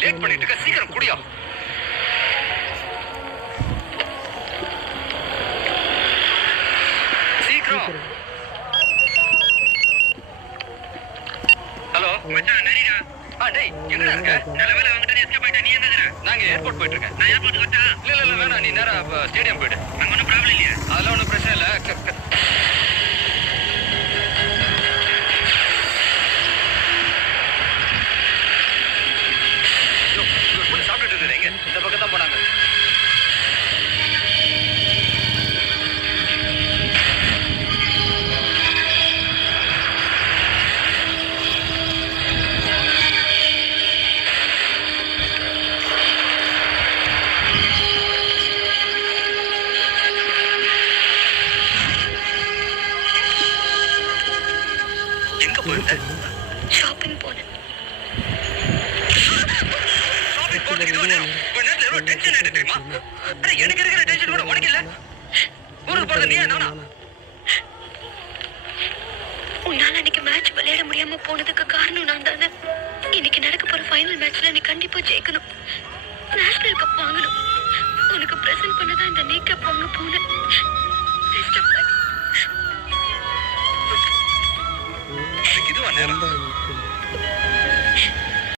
Late பண்ணிட்டு இருக்க சீக்கிரம் குடியா. சீக்கிரம். ஹலோ மச்சான் நரிடா ஆ டேய் எங்கடா இருக்க? நல்ல வேளை வாங்கிட்டு நீ எஸ்கேப் ஆயிட்ட நீ எங்க இருக்கற நாங்க ஏர்போர்ட் போயிட்டு இருக்கேன் நான் ஏர்போர்ட் வரட்டா இல்ல இல்ல வேணாம். நீ நேரா ஸ்டேடியம் போயிடு. அங்க ஒன்னும் ப்ராப்ளம் இல்லையா? அதெல்லாம் ஒன்னும் பிரச்சனை இல்ல. எங்க போயிருந்த ஷாப்பிங் போனேன் ஷாப்பிங் போறதுக்கு இது வேணும் ஒரு நேரத்துல எவ்வளவு டென்ஷன் ஆயிட்டு தெரியுமா? அட எனக்கு இருக்கிற டென்ஷன் கூட உனக்கு இல்ல. ஊருக்கு போறது நீ நானா? உன்னால அன்னைக்கு மேட்ச் விளையாட முடியாம போனதுக்கு காரணம் நான் தானே. இன்னைக்கு நடக்க போற ஃபைனல் மேட்ச்ல நீ கண்டிப்பா ஜெயிக்கணும். நேஷனல் கப் வாங்கணும். உனக்கு பிரசன்ட் பண்ணதான் இந்த நீ கப் வாங்க போனேன். എന്താണ്